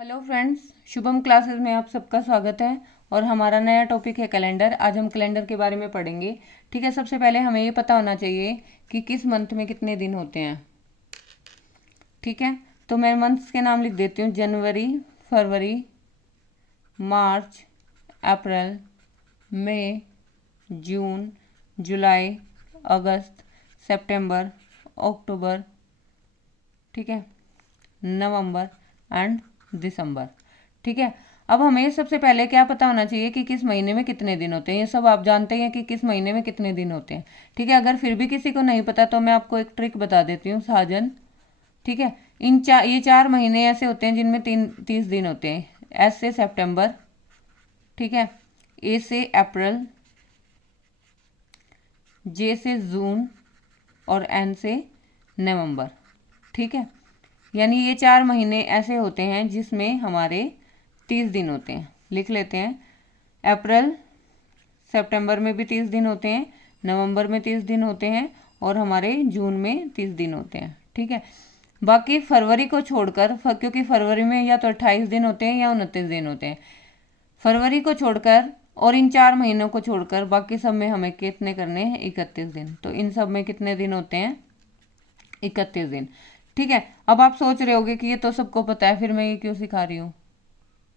Hello friends, Shubham classes में आप सबका स्वागत है। और हमारा नया टॉपिक है कैलेंडर। आज हम कैलेंडर के बारे में पढ़ेंगे। ठीक है, सबसे पहले हमें ये पता होना चाहिए कि किस मंथ में कितने दिन होते हैं। ठीक है, तो मैं मंथ्स के नाम लिख देती हूँ। जनवरी, फरवरी, मार्च, अप्रैल, मई, जून, जुलाई, अगस्त, सितंबर, अक्टूबर, ठीक है, नवंबर एंड दिसंबर। ठीक है, अब हमें सबसे पहले क्या पता होना चाहिए कि किस महीने में कितने दिन होते हैं। ये सब आप जानते हैं कि किस महीने में कितने दिन होते हैं। ठीक है, अगर फिर भी किसी को नहीं पता तो मैं आपको एक ट्रिक बता देती हूँ, साजन। ठीक है, ये 4 महीने ऐसे होते हैं जिनमें 30 दिन होते हैं। एस से सितंबर, ठीक है, ए से अप्रैल, जे से जून और एन से नवंबर। ठीक है, यानी ये 4 महीने ऐसे होते हैं जिसमें हमारे 30 दिन होते हैं। लिख लेते हैं। अप्रैल, सितंबर में भी 30 दिन होते हैं, नवंबर में 30 दिन होते हैं और हमारे जून में 30 दिन होते हैं। ठीक है, बाकी फरवरी को छोड़कर, क्योंकि फरवरी में या तो 28 दिन होते हैं या 29 दिन होते हैं। फरवरी को छोड़कर और इन 4 महीनों को छोड़कर बाकी सब में हमें कितने करने हैं? 31 दिन। तो इन सब में कितने दिन होते हैं? 31 दिन। ठीक है, अब आप सोच रहे होगे कि ये तो सबको पता है, फिर मैं ये क्यों सिखा रही हूँ।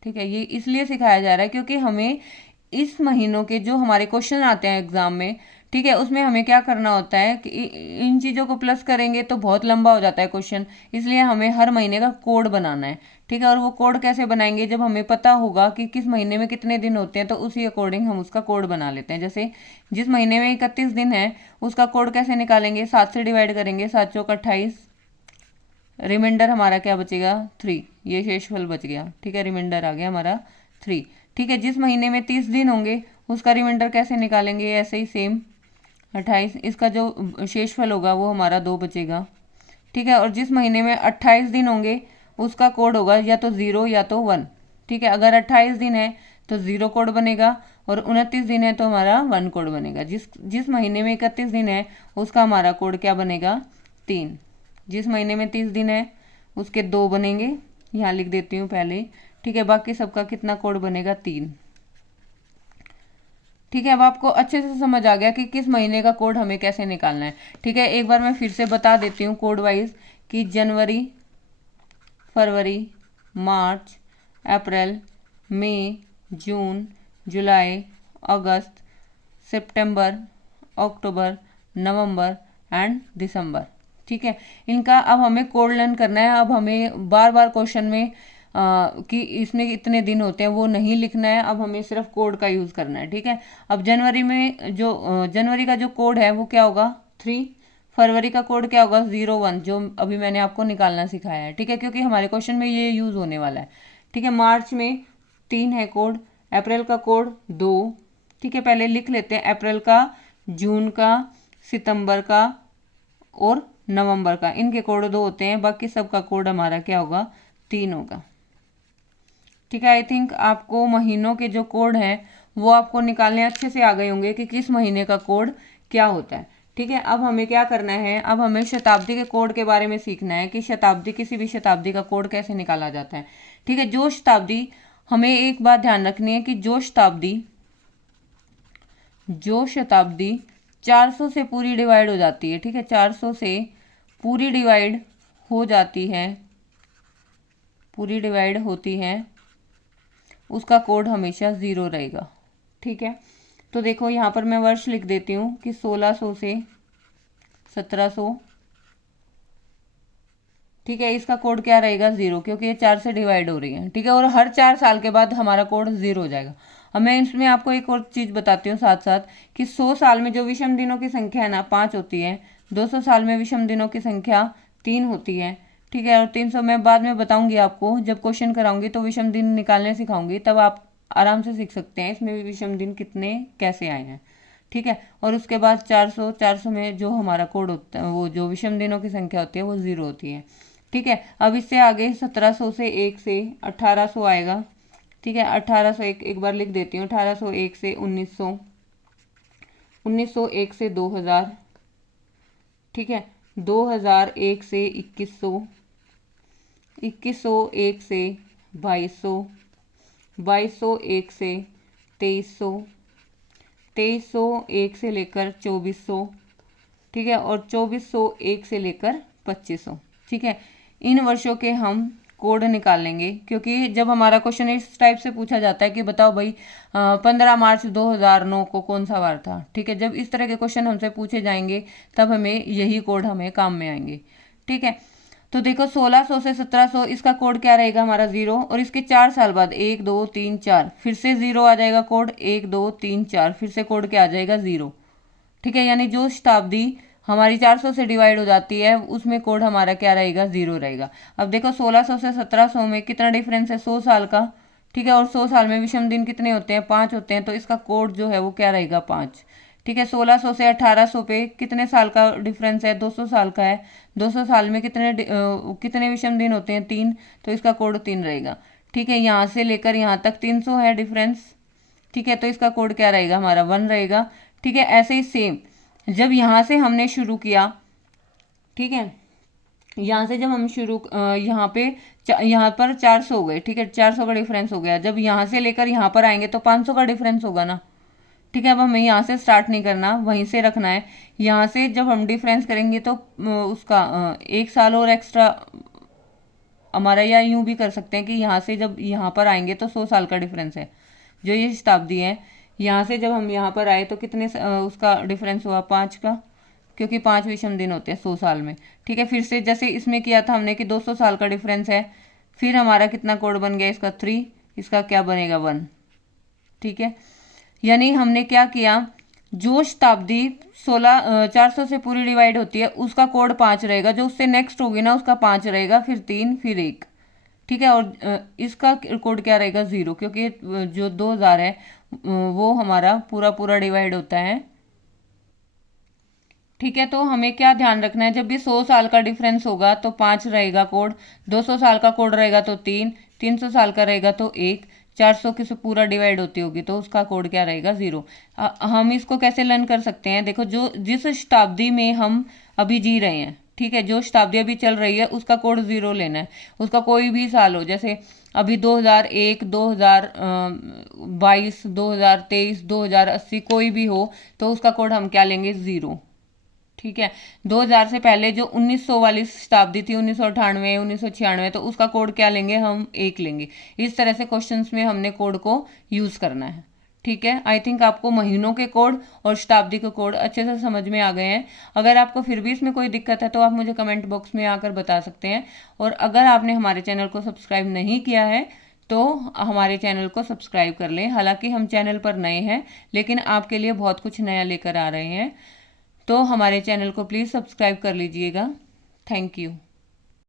ठीक है, ये इसलिए सिखाया जा रहा है क्योंकि हमें इस महीनों के जो हमारे क्वेश्चन आते हैं एग्जाम में, ठीक है, उसमें हमें क्या करना होता है कि इन चीज़ों को प्लस करेंगे तो बहुत लंबा हो जाता है क्वेश्चन। इसलिए हमें हर महीने का कोड बनाना है। ठीक है, और वो कोड कैसे बनाएंगे? जब हमें पता होगा कि किस महीने में कितने दिन होते हैं तो उसी अकॉर्डिंग हम उसका कोड बना लेते हैं। जैसे जिस महीने में 31 दिन है उसका कोड कैसे निकालेंगे? 7 से डिवाइड करेंगे, 7 चौक 28, रिमाइंडर हमारा क्या बचेगा? 3। ये शेषफल बच गया। ठीक है, रिमाइंडर आ गया हमारा 3। ठीक है, जिस महीने में 30 दिन होंगे उसका रिमाइंडर कैसे निकालेंगे? ऐसे ही सेम 28, इसका जो शेषफल होगा वो हमारा 2 बचेगा। ठीक है, और जिस महीने में 28 दिन होंगे उसका कोड होगा या तो 0 या तो 1। ठीक है, अगर 28 दिन है तो 0 कोड बनेगा और 29 दिन है तो हमारा 1 कोड बनेगा। जिस जिस महीने में 31 दिन है उसका हमारा कोड क्या बनेगा? 3। जिस महीने में 30 दिन है उसके 2 बनेंगे, यहाँ लिख देती हूँ पहले। ठीक है, बाकी सबका कितना कोड बनेगा? 3। ठीक है, अब आपको अच्छे से समझ आ गया कि किस महीने का कोड हमें कैसे निकालना है। ठीक है, एक बार मैं फिर से बता देती हूँ कोड वाइज कि जनवरी, फरवरी, मार्च, अप्रैल, मई, जून, जुलाई, अगस्त, सितंबर, अक्टूबर, नवंबर एंड दिसंबर। ठीक है, इनका अब हमें कोड लर्न करना है। अब हमें बार बार क्वेश्चन में कि इसमें इतने दिन होते हैं वो नहीं लिखना है। अब हमें सिर्फ कोड का यूज़ करना है। ठीक है, अब जनवरी में जो जनवरी का जो कोड है वो क्या होगा? 3। फरवरी का कोड क्या होगा? 01, जो अभी मैंने आपको निकालना सिखाया है। ठीक है, क्योंकि हमारे क्वेश्चन में ये यूज़ होने वाला है। ठीक है, मार्च में 3 है कोड, अप्रैल का कोड 2। ठीक है, पहले लिख लेते हैं अप्रैल का, जून का, सितंबर का और नवंबर का। इनके कोड 2 होते हैं, बाकी सबका कोड हमारा क्या होगा? 3 होगा। ठीक है, आई थिंक आपको महीनों के जो कोड हैं वो आपको निकालने अच्छे से आ गए होंगे कि किस महीने का कोड क्या होता है। ठीक है, अब हमें क्या करना है? अब हमें शताब्दी के कोड के बारे में सीखना है कि शताब्दी, किसी भी शताब्दी का कोड कैसे निकाला जाता है। ठीक है, जो शताब्दी, हमें एक बात ध्यान रखनी है कि जो शताब्दी 400 से पूरी डिवाइड हो जाती है। ठीक है, 400 से पूरी डिवाइड हो जाती है, पूरी डिवाइड होती है, उसका कोड हमेशा 0 रहेगा। ठीक है, तो देखो यहाँ पर मैं वर्ष लिख देती हूँ कि 1600 से 1700। ठीक है, इसका कोड क्या रहेगा? 0, क्योंकि ये 4 से डिवाइड हो रही है। ठीक है, और हर 4 साल के बाद हमारा कोड 0 हो जाएगा। अब मैं इसमें आपको एक और चीज़ बताती हूँ साथ साथ कि 100 साल में जो विषम दिनों की संख्या है ना, 5 होती है। 200 साल में विषम दिनों की संख्या 3 होती है। ठीक है, और 300 मैं बाद में बताऊंगी आपको, जब क्वेश्चन कराऊंगी तो विषम दिन निकालने सिखाऊंगी, तब आप आराम से सीख सकते हैं इसमें भी विषम दिन कितने कैसे आए हैं। ठीक है, और उसके बाद 400 में जो हमारा कोड होता है, वो जो विषम दिनों की संख्या होती है वो 0 होती है। ठीक है, अब इससे आगे 1700 से 1 से 1800 आएगा। ठीक है, 1801 एक बार लिख देती हूँ, 1801 से 1900, 1901 से 2000। ठीक है, 2001 से 2100, 2101 से 2200, 2200 1 से 2300, 2300 1 से लेकर 2400, ठीक है, और 2400 1 से लेकर 2500, ठीक है। इन वर्षों के हम कोड निकाल लेंगे, क्योंकि जब हमारा क्वेश्चन इस टाइप से पूछा जाता है कि बताओ भाई 15 मार्च 2009 को कौन सा वार था, ठीक है, जब इस तरह के क्वेश्चन हमसे पूछे जाएंगे तब हमें यही कोड हमें काम में आएंगे, ठीक है। तो देखो 1600 से 1700 इसका कोड क्या रहेगा हमारा 0, और इसके 4 साल बाद 1 2 3 4 फिर से 0 आ जाएगा कोड, 1 2 3 4 फिर से कोड क्या आ जाएगा 0, ठीक है। यानी जो शताब्दी हमारी 400 से डिवाइड हो जाती है उसमें कोड हमारा क्या रहेगा 0 रहेगा। अब देखो 1600 से 1700 में कितना डिफरेंस है 100 साल का, ठीक है, और 100 साल में विषम दिन कितने होते हैं 5 होते हैं, तो इसका कोड जो है वो क्या रहेगा 5, ठीक है। 1600 से 1800 पे कितने साल का डिफरेंस है 200 साल का है, 200 साल में कितने विषम दिन होते हैं 3, तो इसका कोड 3 रहेगा, ठीक है। यहाँ से लेकर यहाँ तक 300 है डिफरेंस, ठीक है, तो इसका कोड क्या रहेगा हमारा 1 रहेगा, ठीक है। ऐसे ही सेम जब यहाँ से हमने शुरू किया, ठीक है, यहाँ से जब हम यहाँ पे यहाँ पर 400 हो गए, ठीक है, 400 का डिफरेंस हो गया, जब यहाँ से लेकर यहाँ पर आएंगे तो 500 का डिफरेंस होगा ना, ठीक है। अब हमें यहाँ से स्टार्ट नहीं करना, वहीं से रखना है। यहाँ से जब हम डिफरेंस करेंगे तो उसका 1 साल और एक्स्ट्रा हमारा, या यूं भी कर सकते हैं कि यहाँ से जब यहाँ पर आएंगे तो 100 साल का डिफरेंस है, जो ये शताब्दी है, यहाँ से जब हम यहाँ पर आए तो कितने उसका डिफरेंस हुआ 5 का, क्योंकि 5 विषम दिन होते हैं 100 साल में, ठीक है। फिर से जैसे इसमें किया था हमने कि 200 साल का डिफरेंस है, फिर हमारा कितना कोड बन गया इसका 3, इसका क्या बनेगा 1, ठीक है। यानी हमने क्या किया, जो शताब्दी 400 से पूरी डिवाइड होती है उसका कोड 5 रहेगा, जो उससे नेक्स्ट होगी ना उसका 5 रहेगा, फिर 3 फिर 1, ठीक है, और इसका कोड क्या रहेगा 0, क्योंकि जो 2000 है वो हमारा पूरा पूरा डिवाइड होता है, ठीक है। तो हमें क्या ध्यान रखना है, जब भी 100 साल का डिफरेंस होगा तो 5 रहेगा कोड, 200 साल का कोड रहेगा तो 3, 300 साल का रहेगा तो 1, 400 की से पूरा डिवाइड होती होगी तो उसका कोड क्या रहेगा 0। हम इसको कैसे लर्न कर सकते हैं, देखो जिस शताब्दी में हम अभी जी रहे हैं, ठीक है, जो शताब्दी अभी चल रही है उसका कोड 0 लेना है, उसका कोई भी साल हो, जैसे अभी 2001, 2022, 2023, 2080 कोई भी हो तो उसका कोड हम क्या लेंगे 0, ठीक है। 2000 से पहले जो 1900 वाली शताब्दी थी 1998, 1996, तो उसका कोड क्या लेंगे हम 1 लेंगे। इस तरह से क्वेश्चंस में हमने कोड को यूज करना है, ठीक है। आई थिंक आपको महीनों के कोड और शताब्दी के कोड अच्छे से समझ में आ गए हैं। अगर आपको फिर भी इसमें कोई दिक्कत है तो आप मुझे कमेंट बॉक्स में आकर बता सकते हैं, और अगर आपने हमारे चैनल को सब्सक्राइब नहीं किया है तो हमारे चैनल को सब्सक्राइब कर लें। हालांकि हम चैनल पर नए हैं लेकिन आपके लिए बहुत कुछ नया लेकर आ रहे हैं, तो हमारे चैनल को प्लीज़ सब्सक्राइब कर लीजिएगा। Thank you.